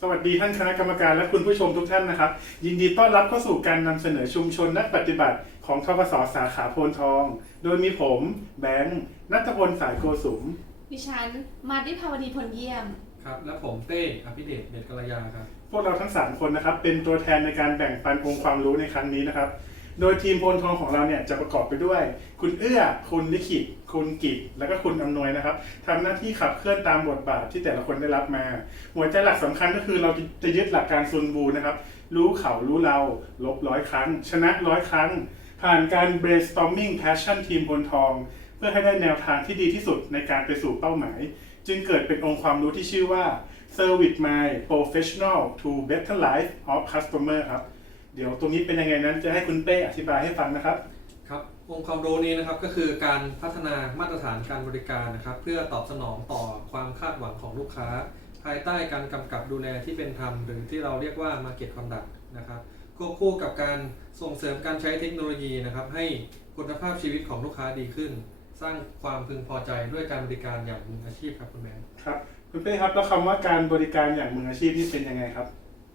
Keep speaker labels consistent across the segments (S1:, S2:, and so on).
S1: สวัสดีท่านคณะกรรมการและคุณผู้ชมทุกท่านนะครับ ยินดีต้อนรับเข้าสู่การนำเสนอชุมชนนักปฏิบัติของทกสสาขาโพนทอง โดยมีผมแบงค์นัทพลสายโกสุม
S2: ดิฉันมาดิภาวดีพลเยี่ยม
S3: ครับ และผมเต้อภิเดชเดชกัลยาครับ
S1: พวกเราทั้ง 3 คนนะครับ เป็นตัวแทนในการแบ่งปันองค์ความรู้ในครั้งนี้นะครับ โดยทีมโพนทองของเราเนี่ยจะประกอบไปด้วย คุณเอื้อ คุณลิขิต คุณกิจ และก็คุณอำนวยนะครับทำหน้าที่ขับเคลื่อนตามบทบาทที่แต่ละคนได้รับมา หัวใจหลักสำคัญก็คือเราจะยึดหลักการซุนบูนะครับ รู้เขารู้เรา ลบร้อยครั้ง ชนะร้อยครั้ง ผ่านการ brainstorming passion ทีมพลทอง เพื่อให้ได้แนวทางที่ดีที่สุดในการไปสู่เป้าหมาย จึงเกิดเป็นองค์ความรู้ที่ชื่อว่า Service My Professional to Better Life of Customer ครับ เดี๋ยวตรงนี้เป็นยังไงนั้นจะให้คุณเป้อธิบายให้ฟังนะครับ
S3: ครับองค์ความรู้นี้นะครับก็คือการพัฒนามาตรฐานการบริการนะครับ เพื่อตอบสนองต่อความคาดหวังของลูกค้า ภายใต้การกำกับดูแลที่เป็นธรรม หรือที่เราเรียกว่า Market Conduct นะครับควบคู่กับการส่งเสริมการใช้เทคโนโลยีนะครับให้คุณภาพชีวิตของลูกค้าดีขึ้น สร้างความพึงพอใจด้วยการบริการอย่างมืออาชีพครับคุณแม่
S1: ครับ คุณเป้ครับแล้วคำว่าการบริการอย่างมืออาชีพนี่เป็นยังไงครับ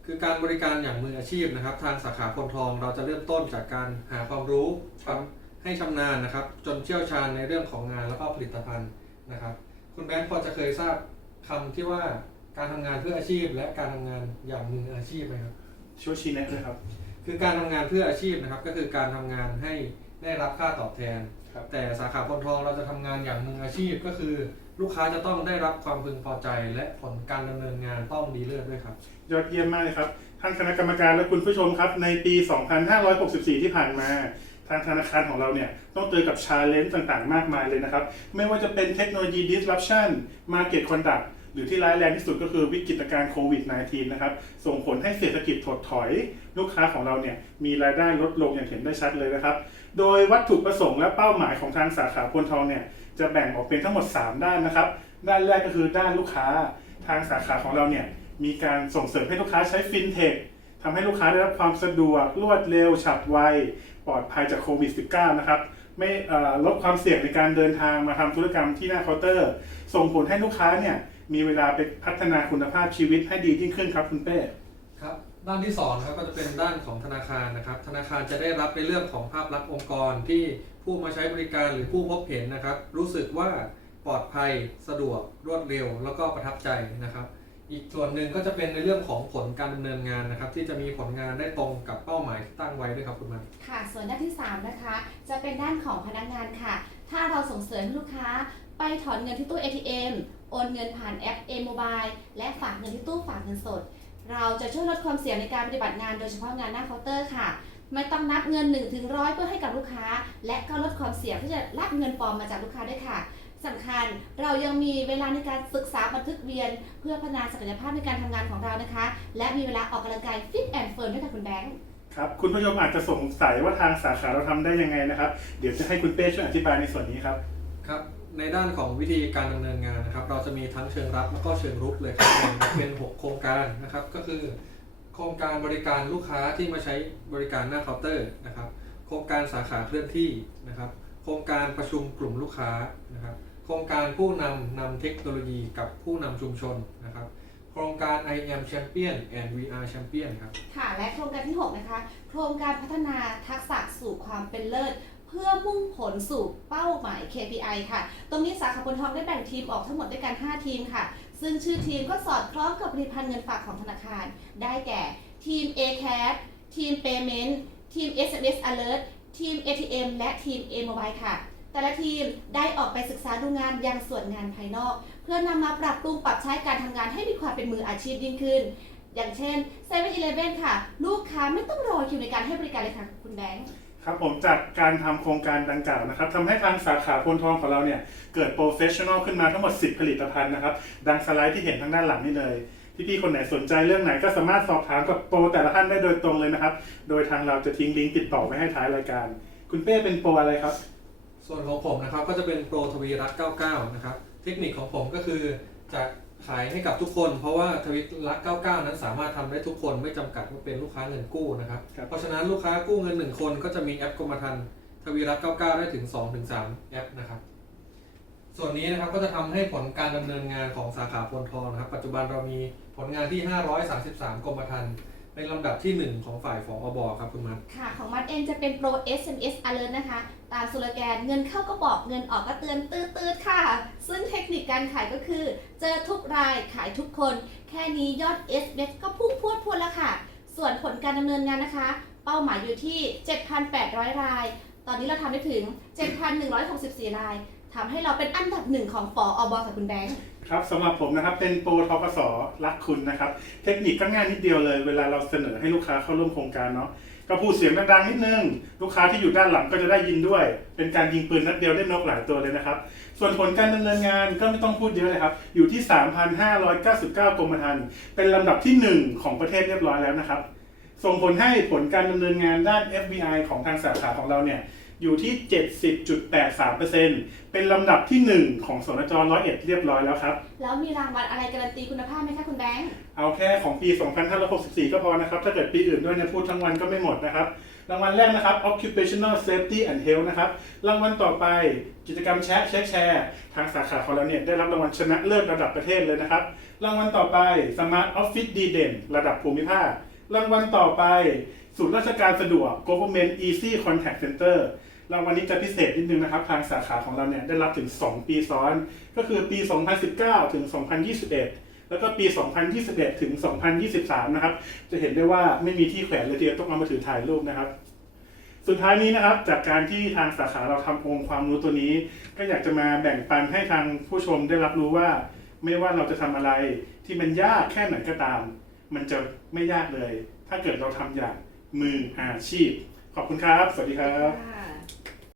S3: คือการบริการอย่างมืออาชีพนะครับ ทางสาขาพลทองเราจะเริ่มต้นจากการหาความรู้
S1: ครับ
S3: ให้ชำนาญนะครับ จนเชี่ยวชาญในเรื่องของงานแล้วก็ผลิตภัณฑ์นะครับ คุณแบงค์พอจะเคยทราบคำที่ว่าการทำงานเพื่ออาชีพ และการทำงานอย่างมืออาชีพไหมครับ
S1: ช่วยชี้แนะด้วยครับ
S3: คือการทำงานเพื่ออาชีพนะครับ ก็คือการทำงานให้ได้รับค่าตอบแทน
S1: ครับ
S3: แต่สาขาพลทองเราจะทำงานอย่างมืออาชีพก็คือ ลูกค้าจะต้องได้รับความพึงพอใจ และผลการดำเนินงานต้องดีเลิศด้วยครับ
S1: ยอดเยี่ยมมากเลยครับ ท่านคณะกรรมการและคุณผู้ชมครับ ในปี 2564 ที่ผ่านมา ทางธนาคารของเราเนี่ย ต้องเจอกับชาเลนจ์ต่างๆ มากมายเลยนะครับ ไม่ว่าจะเป็นเทคโนโลยี disruption market conduct หรือที่ร้ายแรงที่สุดก็คือวิกฤตการณ์โควิด -19 นะครับ ส่งผลให้เศรษฐกิจถดถอย ลูกค้าของเราเนี่ยมีรายได้ลดลงอย่างเห็นได้ชัดเลยนะครับ โดยวัตถุประสงค์และเป้าหมายของทางสาขาพลทองเนี่ยจะแบ่งออกเป็นทั้งหมด 3 ด้านนะครับ ด้านแรกก็คือด้านลูกค้าทางสาขาของเราเนี่ยมีการส่งเสริมให้ลูกค้าใช้ฟินเทคทำให้ลูกค้าได้รับความสะดวกรวดเร็ว ฉับไว ปลอดภัยจากโควิด -19 นะครับไม่ลดความเสี่ยงในการเดินทางมาทำธุรกรรมที่หน้าเคาน์เตอร์ ส่งผลให้ลูกค้าเนี่ยมีเวลาไปพัฒนาคุณภาพชีวิตให้ดียิ่งขึ้นครับคุณเป้
S3: ด้านที่2นะครับก็จะเป็นด้านของธนาคารนะครับ ธนาคารจะได้รับในเรื่องของภาพลักษณ์องค์กรที่ผู้มาใช้บริการหรือผู้พบเห็นนะครับ รู้สึกว่าปลอดภัยสะดวกรวดเร็ว แล้วก็ประทับใจนะครับ อีกส่วนหนึ่งก็จะเป็นในเรื่องของผลการดำเนินงานนะครับ ที่จะมีผลงานได้ตรงกับเป้าหมายที่ตั้งไว้ด้วยครับคุณมัน
S2: ค่ะ ส่วนด้านที่ 3 นะคะ จะเป็นด้านของพนักงานค่ะ ถ้าเราส่งเสริมลูกค้าไปถอนเงินที่ตู้ ATM โอนเงินผ่านแอป A Mobile และฝากเงินที่ตู้ฝากเงินสด เราจะช่วยลดความเสี่ยงในการปฏิบัติงานโดยเฉพาะงานหน้าเคาน์เตอร์ค่ะ ไม่ต้องนับเงิน1ถึงร้อยเพื่อให้กับลูกค้า และก็ลดความเสี่ยงที่จะรับเงินปลอมมาจากลูกค้าด้วยค่ะสำคัญเรายังมีเวลาในการศึกษาบันทึกเวียน เพื่อพัฒนาศักยภาพในการทำงานของเรานะคะ และมีเวลาออกกำลังกายฟิตแอนด์เฟิร์มด้วยค่ะคุณแบงค์
S1: ครับคุณผู้ชมอาจจะสงสัยว่าทางสาขาเราทำได้ยังไงนะครับ เดี๋ยวจะให้คุณเป้ช่วยอธิบายในส่วนนี้ครับ
S3: ครับ ในด้านของวิธีการดำเนินงานนะครับ เราจะมีทั้งเชิงรับแล้วก็เชิงรุกเลยครับเป็น 6 โครงการนะครับ ก็คือ โครงการบริการลูกค้าที่มาใช้บริการหน้าเคาน์เตอร์นะครับ โครงการสาขาเคลื่อนที่นะครับ โครงการประชุมกลุ่มลูกค้านะครับ โครงการผู้นำนำเทคโนโลยีกับผู้นำชุมชนนะครับโครงการ I am Champion and We are Champion ครับ
S2: ค่ะ และโครงการที่ 6 นะคะ โครงการพัฒนาทักษะสู่ความเป็นเลิศ เพื่อมุ่งผลสู่เป้าหมาย KPI ค่ะ ตรงนี้สาขาพลทองได้แบ่งทีมออกทั้งหมดด้วยกัน 5 ทีมค่ะ ซึ่งชื่อทีมก็สอดคล้องกับผลิตภัณฑ์เงินฝากของธนาคาร ได้แก่ทีม ACAT ทีม Payment ทีม SMS Alert ทีม ATM และทีม A Mobile ค่ะ แต่ละทีมได้ออกไปศึกษาดูงานยังส่วนงานภายนอก เพื่อนำมาปรับปรุงปรับใช้การทำงานให้มีความเป็นมืออาชีพยิ่งขึ้น อย่างเช่น7 e เ e ่ e ค่ะ ลูกค้าไม่ต้องรอคิวในการให้บริการเลยค่ะ คุณแบงค์
S1: ครับผมจากการทำโครงการดังกล่าวนะครับทำให้ทางสาขาพลทองของเราเนี่ยเกิดโปรเฟชชั่นอลขึ้นมาทั้งหมด 10 ผลิตภัณฑ์นะครับ ดังสไลด์ที่เห็นทางด้านหลังนี่เลยพี่ๆคนไหนสนใจเรื่องไหนก็สามารถสอบถามกับโปรแต่ละท่านได้โดยตรงเลยนะครับ โดยทางเราจะทิ้งลิงก์ติดต่อไว้ให้ท้ายรายการ คุณเป้เป็นโปรอะไรครับ
S3: ส่วนของผมนะครับก็จะเป็นโปรทวีรัต99 นะครับ เทคนิคของผมก็คือจะ ขายให้กับทุกคน เพราะว่าทวีรัต99 นั้นสามารถทำได้ทุกคนไม่จำกัดว่าเป็นลูกค้าเงินกู้นะครับ
S1: ครับ
S3: เพราะฉะนั้นลูกค้ากู้เงิน1คนก็จะมีแอปกรมธรรม์ทวีรัต99 ได้ถึง 2-3 แอปนะครับ ส่วนนี้นะครับก็จะทำให้ผลการดำเนินงานของสาขาพลทองนะครับ ปัจจุบันเรามีผลงานที่ 533 กรมธรรม์ เป็นลำดับที่ 1 ของฝ่ายฝออบอครับคุณมัด
S2: ค่ะ ของมัดเองจะเป็นโปร SMS alert นะคะ ตามสโลแกนเงินเข้าก็บอกเงินออกก็เตือนตืดๆค่ะ ซึ่งเทคนิคการขายก็คือ เจอทุกรายขายทุกคน แค่นี้ยอด SMS ก็พุ่งพรวดพรวดแล้วค่ะ ส่วนผลการดำเนินงานนะคะ เป้าหมายอยู่ที่ 7,800 ราย ตอนนี้เราทำได้ถึง 7,164 ราย ทำให้เราเป็นอันดับหนึ่งของฟออบค่ะคุณแบงค์
S1: ครับสำหรับผมนะครับเป็นโปรทกสรักคุณนะครับ เทคนิคก็ง่ายนิดเดียวเลย เวลาเราเสนอให้ลูกค้าเข้าร่วมโครงการเนาะก็พูดเสียงดังๆนิดนึง ลูกค้าที่อยู่ด้านหลังก็จะได้ยินด้วย เป็นการยิงปืนนัดเดียวได้นกหลายตัวเลยนะครับ ส่วนผลการดำเนินงานก็ไม่ต้องพูดเยอะเลยครับ อยู่ที่ 3,599 กรมธรรม์เป็นลำดับที่1ของประเทศเรียบร้อยแล้วนะครับ ส่งผลให้ผลการดำเนินงานด้าน FBI ของทางสาขาของเราเนี่ย อยู่ที่ 70.83%เป็นลำดับที่ 1 ของสนจร้อยเอ็ดเรียบร้อยแล้วครับ
S2: แล้วมีรางวัลอะไรการันตีคุณภาพไหมคะคุณแบงค์
S1: เอาแค่ของปี 2564 ก็พอนะครับ ถ้าเกิดปีอื่นด้วยเนี่ยพูดทั้งวันก็ไม่หมดนะครับ รางวัลแรกนะครับ occupational safety and health นะครับ รางวัลต่อไปกิจกรรมแชร์แชร์แชร์ทางสาขาของเราเนี่ยได้รับรางวัลชนะเลิศระดับประเทศเลยนะครับ รางวัลต่อไป smart office ดีเด่น ระดับภูมิภาค รางวัลต่อไปศูนย์ราชการสะดวก government easy contact center เราวัลนี้จะพิเศษนิดนึงนะครับทางสาขาของเราเนี่ยได้รับถึง 2 ปีซ้อน ก็คือปี 2019 ถึง 2021 แล้วก็ปี 2021 ถึง 2023 นะครับ จะเห็นได้ว่าไม่มีที่แขวนเลยทีเดียวต้องเอามาถือถ่ายรูปนะครับ สุดท้ายนี้นะครับจากการที่ทางสาขาเราทำองค์ความรู้ตัวนี้ ก็อยากจะมาแบ่งปันให้ทางผู้ชมได้รับรู้ว่า ไม่ว่าเราจะทำอะไรที่มันยากแค่ไหนก็ตาม มันจะไม่ยากเลย ถ้าเกิดเราทำอย่างมืออาชีพ ขอบคุณครับ สวัสดีครับ